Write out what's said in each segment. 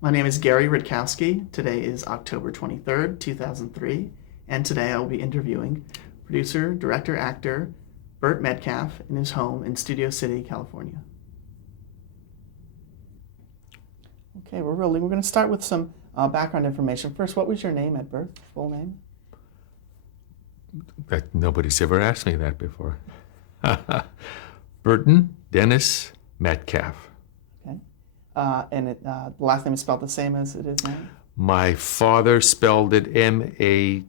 My name is Gary Rutkowski. Today is October 23rd, 2003, and today I will be interviewing producer, director, actor Burt Metcalfe in his home in Studio City, California. Okay, we're going to start with some background information. First, what was your name at birth, full name? Nobody's ever asked me that before. Burton Dennis Metcalfe. Okay. And the last name is spelled the same as it is now? My father spelled it Matcoff,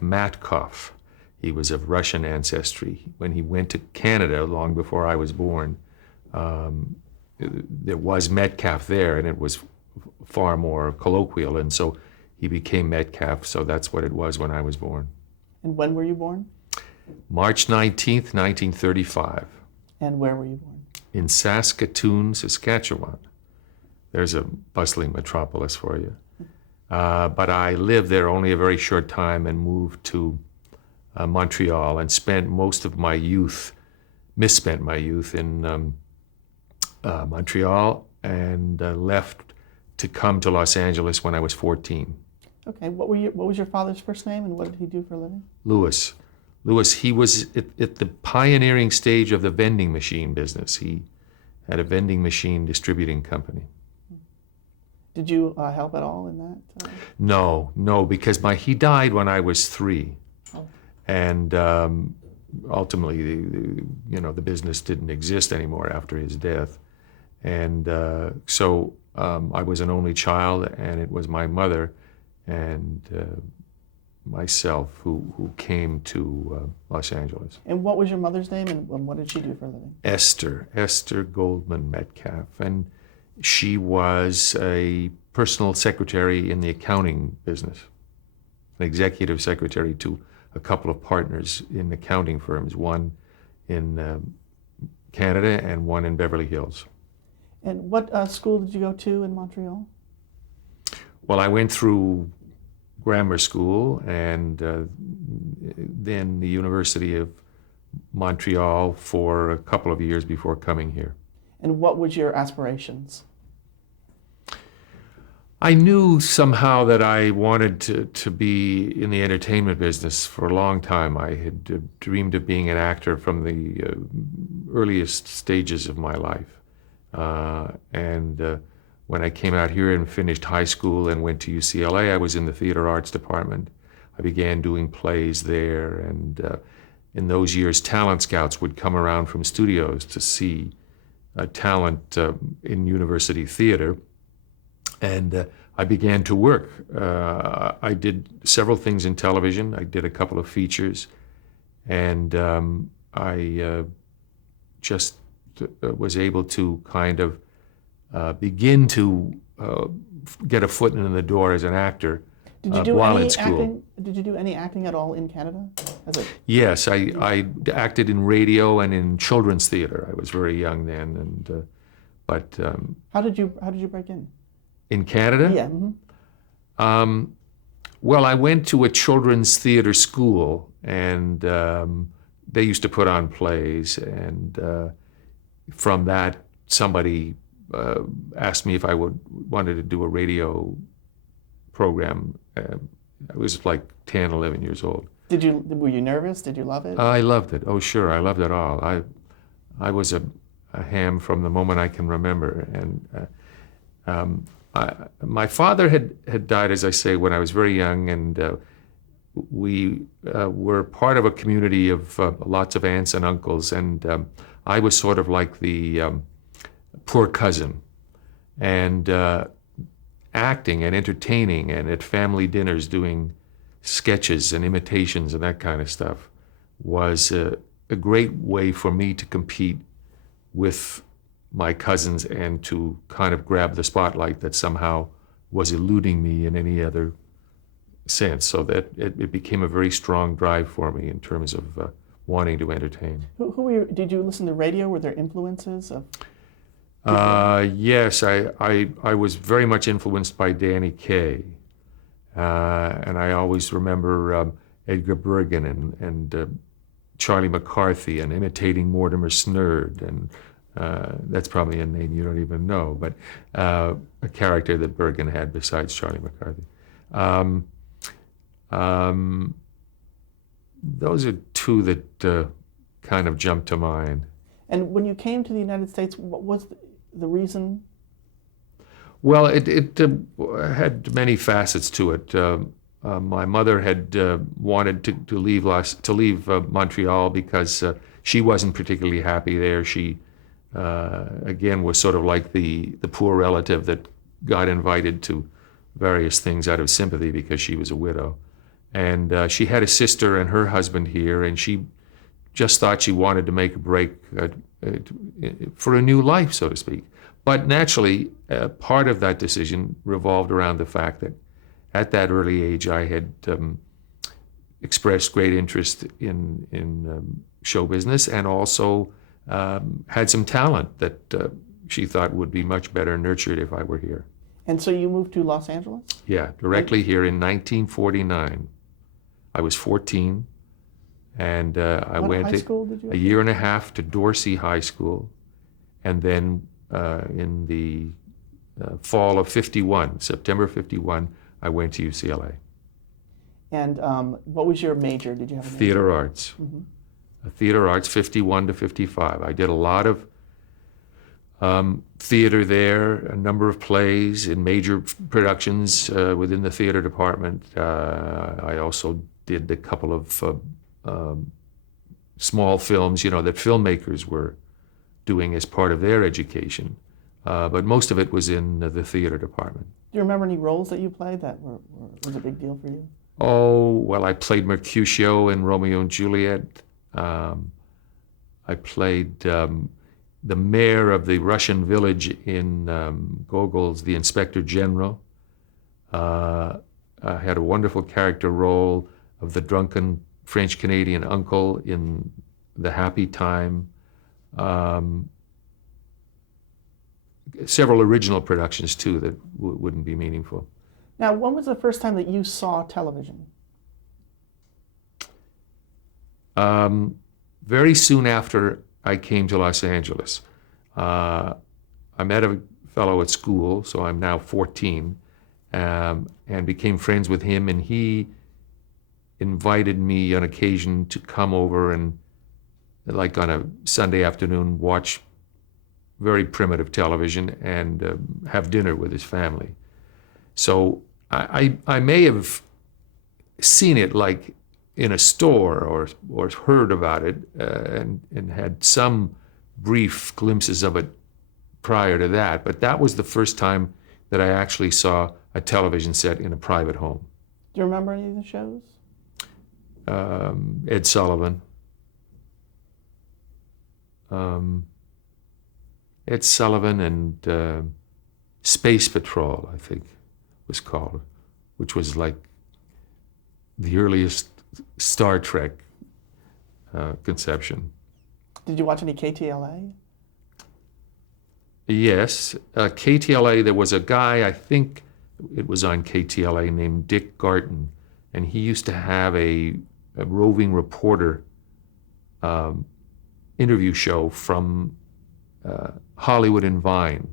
Matkoff. He was of Russian ancestry. When he went to Canada long before I was born, there was Metcalfe there, and it was far more colloquial, and so he became Metcalfe, so that's what it was when I was born. And when were you born? March 19th, 1935. And where were you born? In Saskatoon, Saskatchewan. There's a bustling metropolis for you. But I lived there only a very short time and moved to Montreal and spent most of my youth, misspent my youth in Montreal, and left to come to Los Angeles when I was 14. Okay, what was your father's first name and what did he do for a living? Louis, he was at the pioneering stage of the vending machine business. He had a vending machine distributing company. Did you help at all in that? No, because he died when I was 3. Oh. And ultimately, the business didn't exist anymore after his death. And so I was an only child, and it was my mother and myself who came to Los Angeles. And what was your mother's name, and what did she do for a living? Esther Goldman Metcalfe, and she was a personal secretary in the accounting business, an executive secretary to a couple of partners in accounting firms, one in Canada and one in Beverly Hills. And what school did you go to in Montreal? Well, I went through grammar school and then the University of Montreal for a couple of years before coming here. And what was your aspirations? I knew somehow that I wanted to be in the entertainment business for a long time. I had dreamed of being an actor from the earliest stages of my life. When I came out here and finished high school and went to UCLA, I was in the theater arts department. I began doing plays there, and in those years, talent scouts would come around from studios to see talent in university theater. And I began to work. I did several things in television. I did a couple of features, and I just was able to kind of begin to get a foot in the door as an actor while in school. Did you do any acting at all in Canada? Yes, I acted in radio and in children's theater. I was very young then, and how did you break in? In Canada? Yeah. Mm-hmm. Well, I went to a children's theater school, and they used to put on plays, and from that, somebody asked me if I wanted to do a radio program. I was like 10, 11 years old. Were you nervous? Did you love it? I loved it. Oh, sure, I loved it all. I was a ham from the moment I can remember, and my father had died, as I say, when I was very young, and we were part of a community of lots of aunts and uncles, and I was sort of like the poor cousin. And acting and entertaining and at family dinners doing sketches and imitations and that kind of stuff was a great way for me to compete with my cousins and to kind of grab the spotlight that somehow was eluding me in any other sense, so that it became a very strong drive for me in terms of wanting to entertain. Did you listen to radio? Were there influences of? Yes, I was very much influenced by Danny Kaye, and I always remember Edgar Bergen and Charlie McCarthy and imitating Mortimer Snerd and That's probably a name you don't even know, but a character that Bergen had besides Charlie McCarthy. Those are two that kind of jump to mind. And when you came to the United States, what was the reason? Well, it had many facets to it. My mother had wanted to leave Montreal because she wasn't particularly happy there. She again was sort of like the poor relative that got invited to various things out of sympathy because she was a widow. And she had a sister and her husband here, and she just thought she wanted to make a break for a new life, so to speak. But naturally, part of that decision revolved around the fact that at that early age, I had expressed great interest in show business, and also had some talent that she thought would be much better nurtured if I were here. And so you moved to Los Angeles? Yeah, directly here in 1949. I was 14, and I went high school did you a year and a half to Dorsey High School, and then in the fall of '51, September '51, I went to UCLA. And what was your major? Did you have a major? Theater arts. Theater arts, '51 to '55. I did a lot of theater there, a number of plays in major productions within the theater department. I also did a couple of small films, that filmmakers were doing as part of their education. But most of it was in the theater department. Do you remember any roles that you played that was a big deal for you? Oh, well, I played Mercutio in Romeo and Juliet. I played the mayor of the Russian village in Gogol's The Inspector General. I had a wonderful character role of the drunken French-Canadian uncle in The Happy Time. Several original productions, too, that wouldn't be meaningful. Now, when was the first time that you saw television? Very soon after I came to Los Angeles. I met a fellow at school, so I'm now 14, and became friends with him, and he invited me on occasion to come over and, like on a Sunday afternoon, watch very primitive television and have dinner with his family. So I may have seen it like in a store or heard about it and had some brief glimpses of it prior to that, but that was the first time that I actually saw a television set in a private home. Do you remember any of the shows? Ed Sullivan. Ed Sullivan and Space Patrol, I think, was called, which was like the earliest Star Trek conception. Did you watch any KTLA? Yes. KTLA, there was a guy, I think it was on KTLA, named Dick Garton, and he used to have a roving reporter interview show from Hollywood and Vine.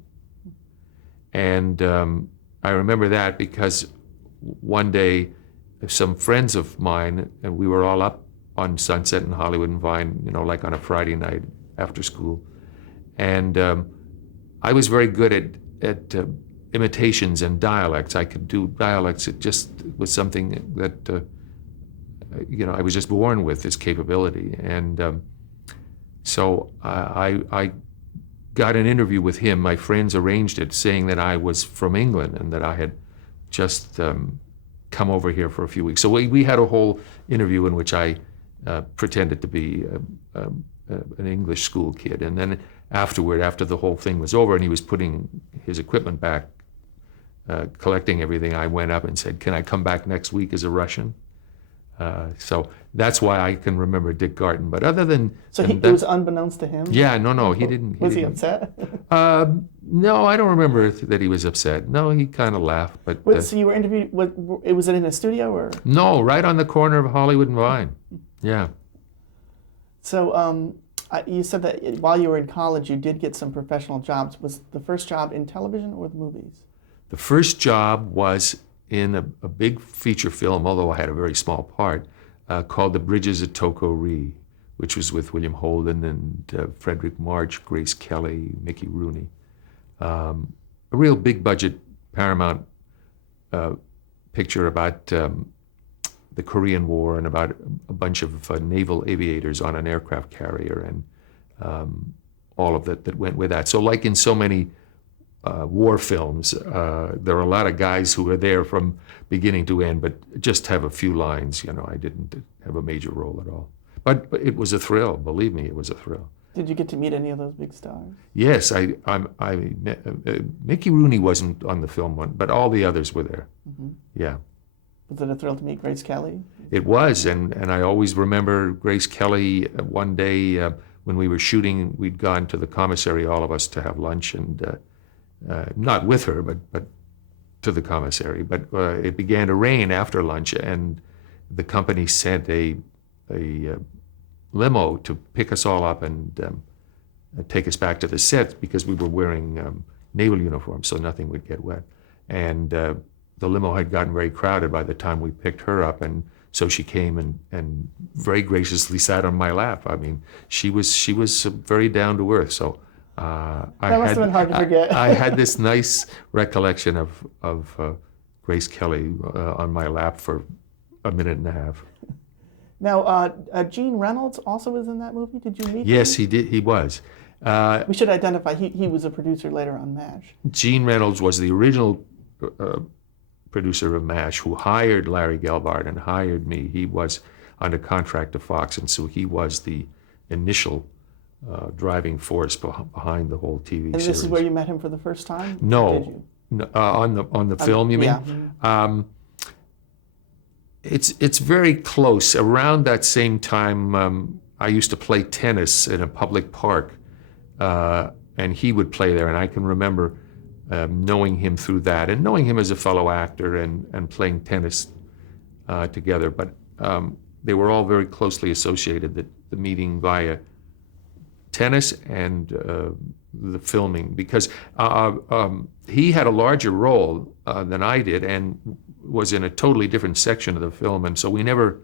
And I remember that because one day some friends of mine, and we were all up on Sunset and Hollywood and Vine, like on a Friday night after school. And I was very good at imitations and dialects. I could do dialects. It just was something that, I was just born with this capability. And so I got an interview with him. My friends arranged it, saying that I was from England and that I had just come over here for a few weeks. So we had a whole interview in which I pretended to be an English school kid. And then afterward, after the whole thing was over and he was putting his equipment back, collecting everything, I went up and said, "Can I come back next week as a Russian?" So that's why I can remember Dick Garton. But other than... So it was unbeknownst to him? Yeah, no, he didn't. Was he upset? No, I don't remember that he was upset. No, he kind of laughed. But so you were interviewed, was it in a studio or? No, right on the corner of Hollywood and Vine. Yeah. So You said that while you were in college, you did get some professional jobs. Was the first job in television or the movies? The first job was in a big feature film, although I had a very small part, called The Bridges at Toko-Ri, which was with William Holden and Frederick March, Grace Kelly, Mickey Rooney. A real big budget Paramount picture about the Korean War and about a bunch of naval aviators on an aircraft carrier and all of that went with that. So like in so many war films, there are a lot of guys who are there from beginning to end, but just have a few lines. You know, I didn't have a major role at all. But it was a thrill. Believe me, it was a thrill. Did you get to meet any of those big stars? Yes, Mickey Rooney wasn't on the film one, but all the others were there. Mm-hmm. Yeah. Was it a thrill to meet Grace Kelly? It was, and I always remember Grace Kelly. One day when we were shooting, we'd gone to the commissary, all of us, to have lunch, and not with her, but to the commissary. But it began to rain after lunch, and the company sent a limo to pick us all up and take us back to the set because we were wearing naval uniforms, so nothing would get wet. And the limo had gotten very crowded by the time we picked her up, and so she came and very graciously sat on my lap. I mean, she was very down to earth. So that must have been hard to forget. I had this nice recollection of Grace Kelly on my lap for a minute and a half. Now, Gene Reynolds also was in that movie. Did you meet him? Yes, he did. He was. We should identify. He was a producer later on MASH. Gene Reynolds was the original producer of MASH, who hired Larry Gelbart and hired me. He was under contract to Fox, and so he was the initial driving force behind the whole TV series. And this is where you met him for the first time? No, Did you? No, on the film, you mean? Yeah. It's very close. Around that same time, I used to play tennis in a public park, and he would play there. And I can remember knowing him through that, and knowing him as a fellow actor, and playing tennis together. But they were all very closely associated. The meeting via tennis and the filming, because he had a larger role than I did, and was in a totally different section of the film, and so we never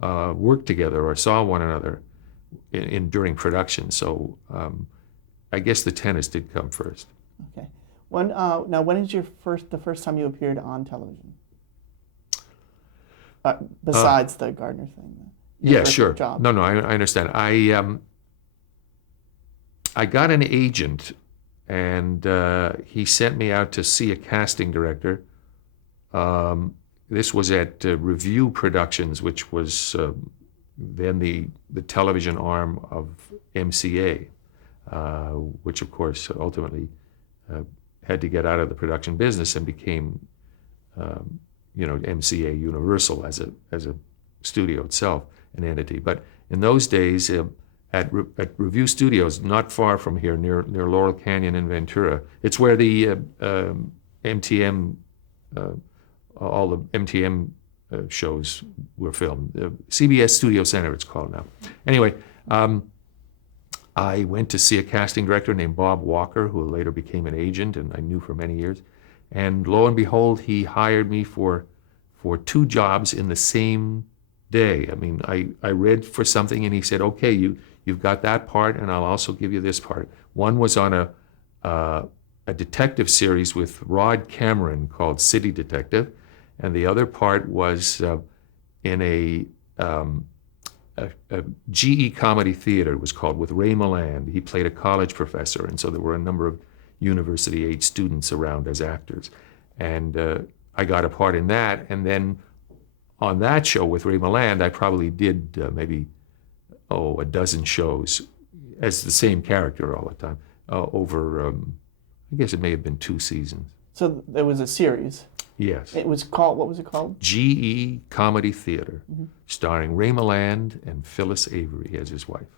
worked together or saw one another during production. So I guess the tennis did come first. Okay. When is the first time you appeared on television? Besides the Gardner thing. Yeah, sure. Job. No, I understand. I got an agent, and he sent me out to see a casting director. This was at Review Productions, which was then the television arm of MCA, which of course ultimately had to get out of the production business and became, MCA Universal as a studio itself, an entity. But in those days, at Review Studios, not far from here, near Laurel Canyon in Ventura, it's where the MTM. All the MTM shows were filmed. CBS Studio Center, it's called now. Anyway, I went to see a casting director named Bob Walker, who later became an agent, and I knew for many years. And lo and behold, he hired me for 2 jobs in the same day. I mean, I read for something, and he said, "Okay, you've got that part, and I'll also give you this part." One was on a detective series with Rod Cameron called City Detective, and the other part was in a GE comedy theater, it was called, with Ray Milland. He played a college professor, and so there were a number of university-age students around as actors. And I got a part in that, and then on that show with Ray Milland, I probably did maybe a dozen shows as the same character all the time over, I guess it may have been 2 seasons. So there was a series. Yes. It was called, what was it called? GE Comedy Theater, starring Ray Milland and Phyllis Avery as his wife.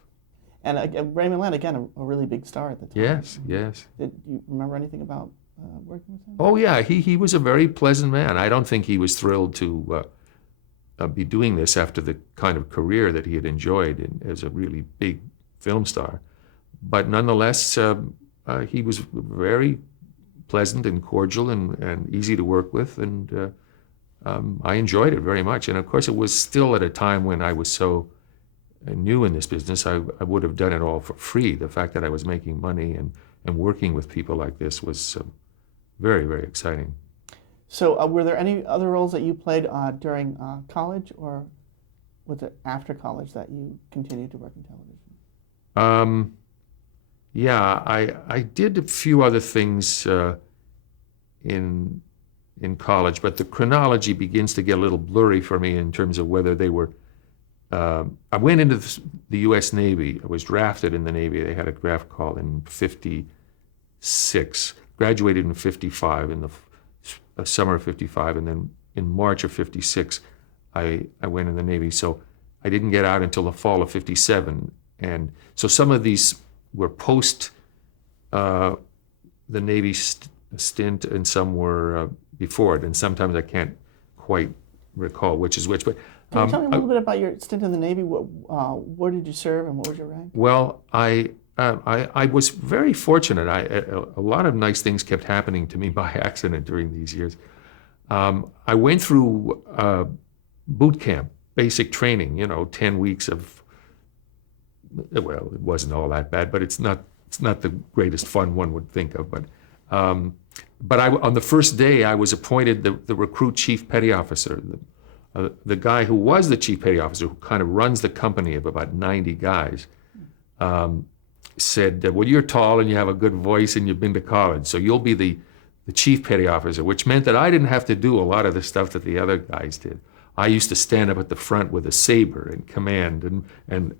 And Ray Milland, again, a really big star at the time. Yes, yes. Did you remember anything about working with him? Oh, yeah, he was a very pleasant man. I don't think he was thrilled to be doing this after the kind of career that he had enjoyed as a really big film star. But nonetheless, he was very pleasant and cordial and easy to work with, and I enjoyed it very much. And of course, it was still at a time when I was so new in this business. I would have done it all for free. The fact that I was making money and working with people like this was very, very exciting. So were there any other roles that you played during college, or was it after college that you continued to work in television? Yeah, I did a few other things in college, but the chronology begins to get a little blurry for me in terms of whether they were. I went into the U.S. Navy. I was drafted in the Navy. They had a draft call in '56. Graduated in '55 in the summer of '55, and then in March of '56, I went in the Navy. So I didn't get out until the fall of '57, and so some of these were post the Navy stint, and some were before it, and sometimes I can't quite recall which is which. But can you tell me a little bit about your stint in the Navy? Where did you serve, and what was your rank? Well, I was very fortunate. A lot of nice things kept happening to me by accident during these years. I went through boot camp, basic training. 10 weeks of. Well, it wasn't all that bad, but it's not the greatest fun one would think of. But on the first day, I was appointed the recruit chief petty officer. The guy who was the chief petty officer, who kind of runs the company of about 90 guys, said, well, you're tall and you have a good voice and you've been to college, so you'll be the chief petty officer, which meant that I didn't have to do a lot of the stuff that the other guys did. I used to stand up at the front with a saber and command and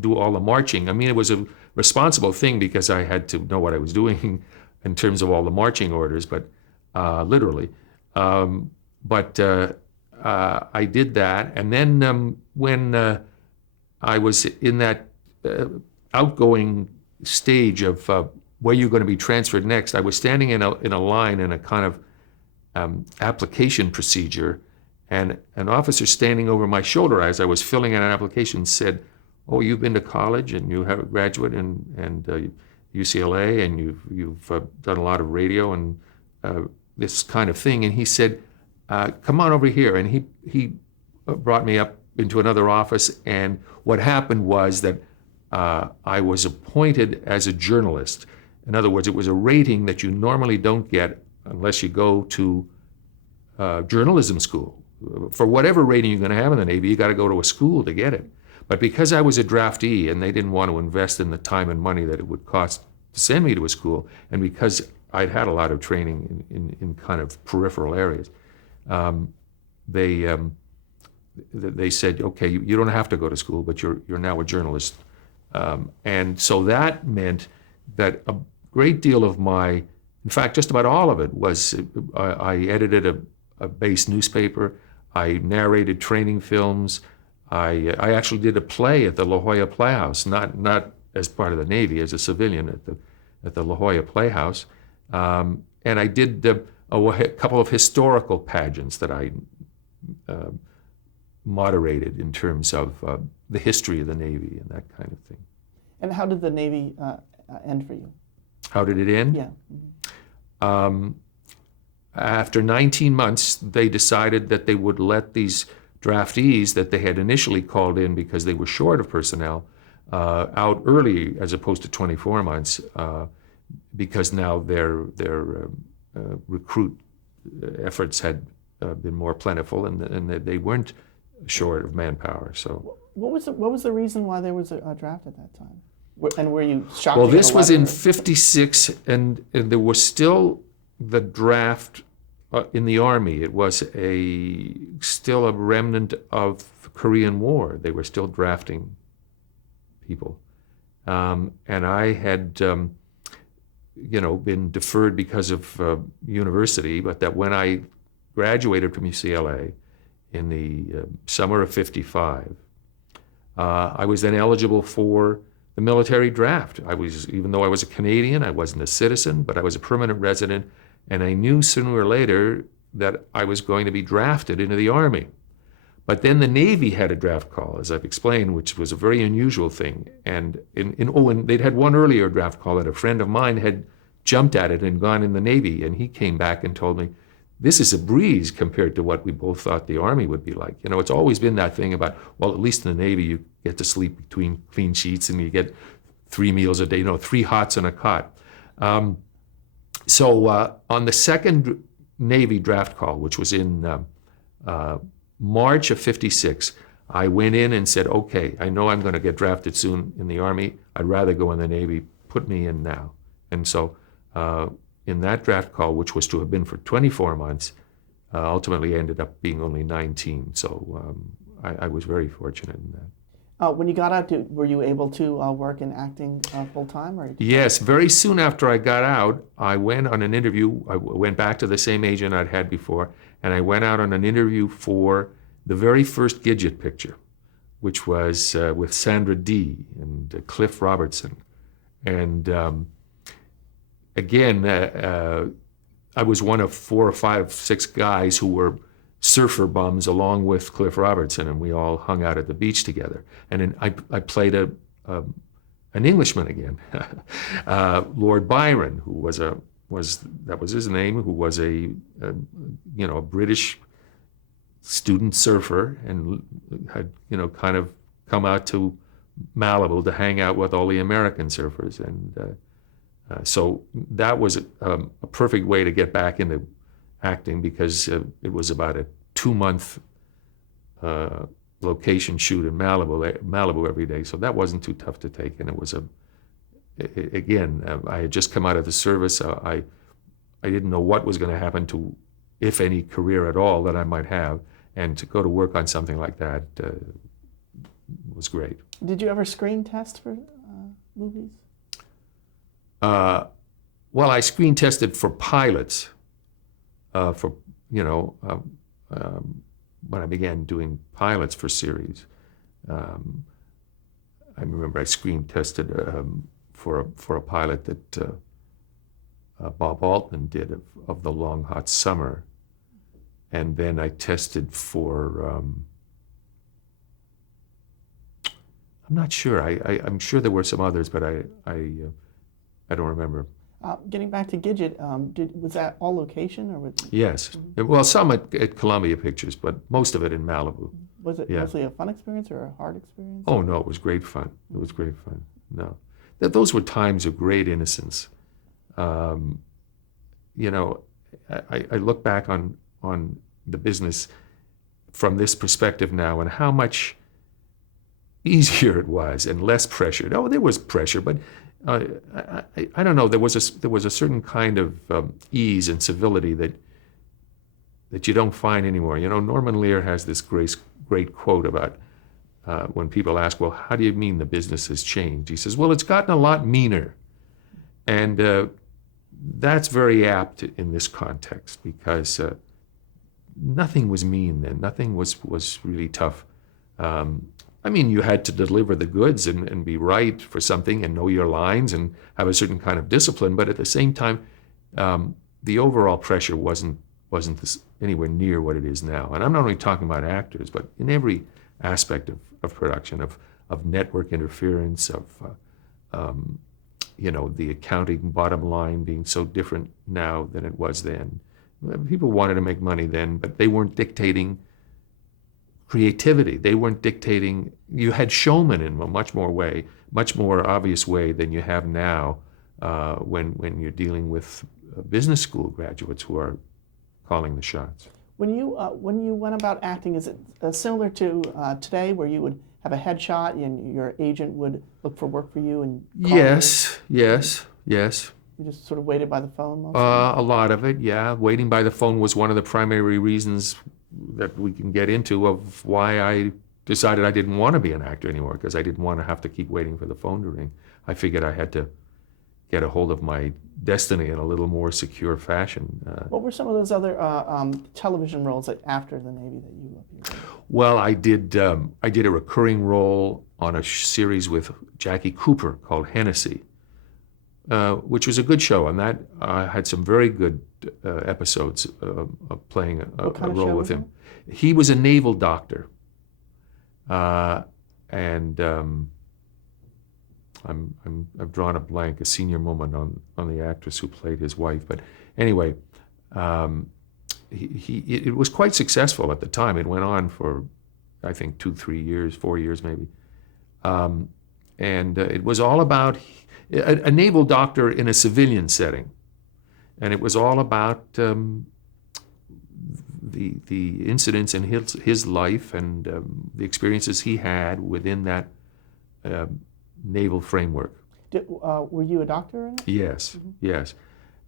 do all the marching. I mean, it was a responsible thing because I had to know what I was doing in terms of all the marching orders, but literally. I did that, and then when I was in that outgoing stage of where you're going to be transferred next, I was standing in a line in a kind of application procedure. And an officer standing over my shoulder as I was filling out an application said, "Oh, you've been to college and you have a graduate and UCLA and you've done a lot of radio and this kind of thing." And he said, "Come on over here." And he brought me up into another office. And what happened was that I was appointed as a journalist. In other words, it was a rating that you normally don't get unless you go to journalism school. For whatever rating you're going to have in the Navy, you got to go to a school to get it. But because I was a draftee and they didn't want to invest in the time and money that it would cost to send me to a school, and because I'd had a lot of training in kind of peripheral areas, they said, okay, you don't have to go to school, but you're now a journalist. And so that meant that a great deal of in fact, just about all of it was, I edited a base newspaper. I narrated training films. I actually did a play at the La Jolla Playhouse, not as part of the Navy, as a civilian at the La Jolla Playhouse. And I did a couple of historical pageants that I moderated in terms of the history of the Navy and that kind of thing. And how did the Navy end for you? How did it end? Yeah. After 19 months, they decided that they would let these draftees that they had initially called in because they were short of personnel out early as opposed to 24 months because now their recruit efforts had been more plentiful and they weren't short of manpower. So what was the reason why there was a draft at that time? And were you shocked? Well, this was in '56, and there was still the draft in the Army. It was still a remnant of the Korean War. They were still drafting people. And I had, been deferred because of university, but that when I graduated from UCLA in the summer of '55, I was then eligible for the military draft. Even though I was a Canadian, I wasn't a citizen, but I was a permanent resident. And I knew sooner or later that I was going to be drafted into the Army. But then the Navy had a draft call, as I've explained, which was a very unusual thing. And and they'd had one earlier draft call that a friend of mine had jumped at it and gone in the Navy. And he came back and told me, this is a breeze compared to what we both thought the Army would be like. You know, it's always been that thing about, well, at least in the Navy, you get to sleep between clean sheets and you get 3 meals a day, 3 hots and a cot. So on the second Navy draft call, which was in March of '56, I went in and said, okay, I know I'm going to get drafted soon in the Army. I'd rather go in the Navy. Put me in now. And so in that draft call, which was to have been for 24 months, ultimately ended up being only 19. So I was very fortunate in that. When you got out, were you able to work in acting full-time? Yes, very soon after I got out, I went on an interview. I went back to the same agent I'd had before, and I went out on an interview for the very first Gidget picture, which was with Sandra Dee and Cliff Robertson. And again, I was one of 4 or 5, 6 guys who were surfer bums along with Cliff Robertson, and we all hung out at the beach together. And I played an Englishman again, Lord Byron, who that was his name, who was a British student surfer and had kind of come out to Malibu to hang out with all the American surfers, and so that was a perfect way to get back into acting, because it was about a 2-month location shoot in Malibu every day, so that wasn't too tough to take. And it was I had just come out of the service. I didn't know what was going to happen to, if any, career at all that I might have, and to go to work on something like that was great. Did you ever screen test for movies? Well, I screen tested for pilots. When I began doing pilots for series, I remember I screen tested for a pilot that Bob Altman did of The Long Hot Summer, and then I tested for. I'm not sure. I'm sure there were some others, but I don't remember. Getting back to Gidget, was that all location, or was? Yes. Mm-hmm. Well, some at Columbia Pictures, but most of it in Malibu. Was it mostly a fun experience or a hard experience? Oh, no, it was great fun. It was great fun. No. Those were times of great innocence. I look back on the business from this perspective now, and how much easier it was and less pressured. Oh, there was pressure, but I don't know. There was a certain kind of ease and civility that you don't find anymore. Norman Lear has this great quote about when people ask, well, how do you mean the business has changed? He says, well, it's gotten a lot meaner. And that's very apt in this context, because nothing was mean then. Nothing was really tough. You had to deliver the goods and be right for something and know your lines and have a certain kind of discipline. But at the same time, the overall pressure wasn't anywhere near what it is now. And I'm not only talking about actors, but in every aspect of production, of network interference, of the accounting bottom line being so different now than it was then. People wanted to make money then, but they weren't dictating creativity. They weren't dictating. You had showmen in a much more obvious way than you have now when you're dealing with business school graduates who are calling the shots. When you went about acting, is it similar to today, where you would have a headshot and your agent would look for work for you and call Yes. You just sort of waited by the phone mostly? A lot of it, yeah. Waiting by the phone was one of the primary reasons that we can get into of why I decided I didn't want to be an actor anymore, because I didn't want to have to keep waiting for the phone to ring. I figured I had to get a hold of my destiny in a little more secure fashion. What were some of those other television roles after the Navy that you appeared in? Well, I did a recurring role on a series with Jackie Cooper called Hennessy, which was a good show, and that had some very good episodes of playing a role with him. He was a naval doctor, and I've drawn a blank, a senior moment on the actress who played his wife. But anyway, it was quite successful at the time. It went on for, I think, 2, 3 years, 4 years maybe. And it was all about a naval doctor in a civilian setting. And it was all about the incidents in his life and the experiences he had within that naval framework. Were you a doctor in it? Yes, Mm-hmm. yes.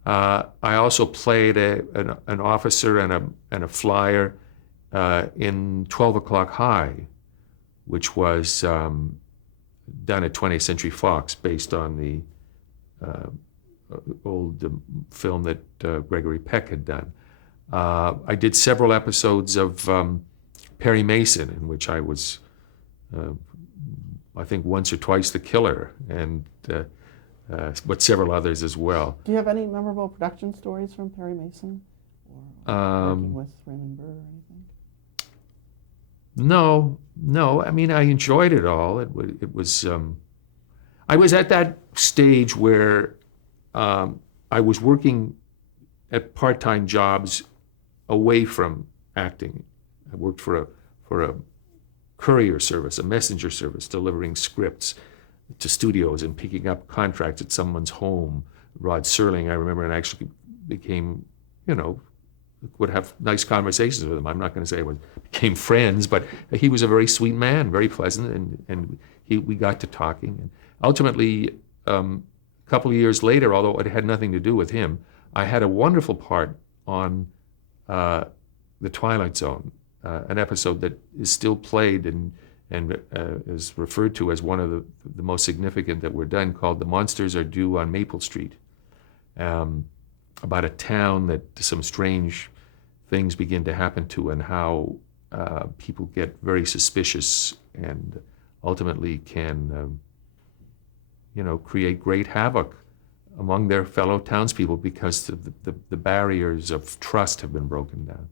I also played an officer and a flyer in 12 O'Clock High, which was done at 20th Century Fox, based on the old film that Gregory Peck had done. I did several episodes of Perry Mason, in which I was, I think, once or twice the killer, and but several others as well. Do you have any memorable production stories from Perry Mason, or working with Raymond Burr or anything? No. I mean, I enjoyed it all. It was. I was at that stage where I was working at part-time jobs away from acting. I worked for a courier service, a messenger service, delivering scripts to studios and picking up contracts at someone's home. Rod Serling, I remember, and actually became, would have nice conversations with him. I'm not going to say we became friends, but he was a very sweet man, very pleasant, and we got to talking. And ultimately, a couple of years later, although it had nothing to do with him, I had a wonderful part on The Twilight Zone, an episode that is still played and is referred to as one of the most significant that were done, called The Monsters Are Due on Maple Street, about a town that some strange things begin to happen to, and how people get very suspicious and ultimately can create great havoc among their fellow townspeople because the barriers of trust have been broken down.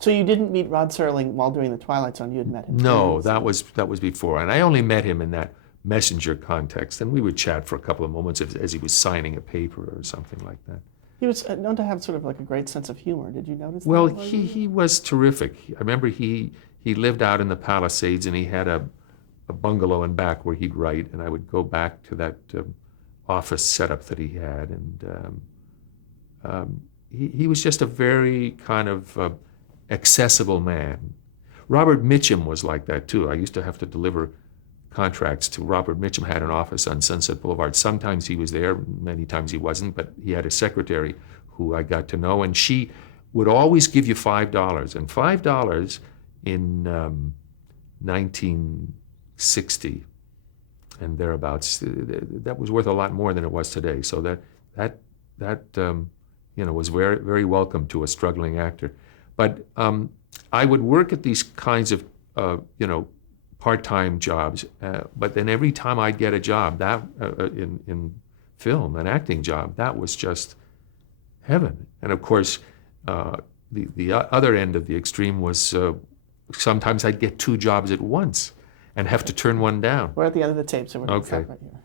So you didn't meet Rod Serling while doing The Twilight Zone, you had met him? No, that was before. And I only met him in that messenger context, and we would chat for a couple of moments as he was signing a paper or something like that. He was known to have sort of like a great sense of humor. Did you notice that? Well, he was terrific. I remember he lived out in the Palisades, and he had a bungalow in back where he'd write, and I would go back to that office setup that he had, and he was just a very kind of accessible man. Robert Mitchum was like that too. I used to have to deliver contracts to Robert Mitchum. Had an office on Sunset Boulevard. Sometimes he was there, many times he wasn't, but he had a secretary who I got to know, and she would always give you $5. And $5 in 1960 and thereabouts, that was worth a lot more than it was today. So that was very, very welcome to a struggling actor. But I would work at these kinds of part-time jobs, but then every time I'd get a job that in film, an acting job, that was just heaven. And of course, the other end of the extreme was sometimes I'd get 2 jobs at once and have to turn one down. We're at the end of the tape, so we're going to Okay. stop right here.